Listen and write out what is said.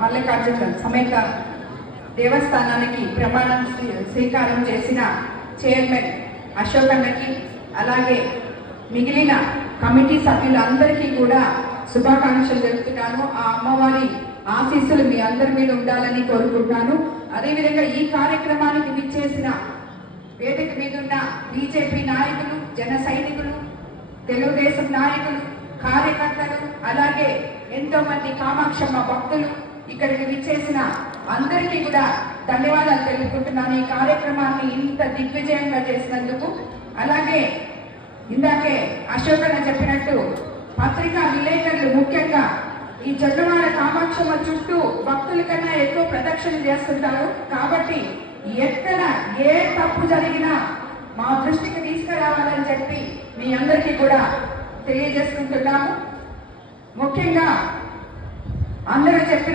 మల్లికార్జున సమేత దేవస్థానానికి ప్రమాణం స్వీకారం చేసిన చైర్మన్ అశోక్ అన్నకి, అలాగే మిగిలిన కమిటీ సభ్యులందరికీ కూడా శుభాకాంక్షలు తెలుపుతున్నాను. ఆ అమ్మవారి ఆశీస్సులు మీ అందరి మీద ఉండాలని కోరుకుంటున్నాను. అదేవిధంగా ఈ కార్యక్రమానికి విచ్చేసిన వేదిక మీద ఉన్న బీజేపీ నాయకులు, జన సైనికులు, తెలుగుదేశం నాయకులు, కార్యకర్తలు, అలాగే ఎంతో మంది కామాక్షమ్మ భక్తులు ఇక్కడికి విచ్చేసిన అందరికీ కూడా ధన్యవాదాలు తెలుపుకుంటున్నాను. ఈ కార్యక్రమాన్ని ఇంత దిగ్విజయంగా చేసినందుకు. అలాగే ఇందాకే అశోక్ అన్న చెప్పినట్టు పత్రికా విలేకరులు ముఖ్యంగా ఈ జొన్నవాడ కామాక్షమ్మ చుట్టూ భక్తుల కన్నా ఎక్కువ ప్రదక్షిణ చేస్తుంటారు. కాబట్టి ఎక్కడ ఏ తప్పు జరిగినా మా దృష్టికి తీసుకురావాలని చెప్పి మీ అందరికీ కూడా తెలియజేసుకుంటున్నాము. ముఖ్యంగా అందరూ చెప్పిన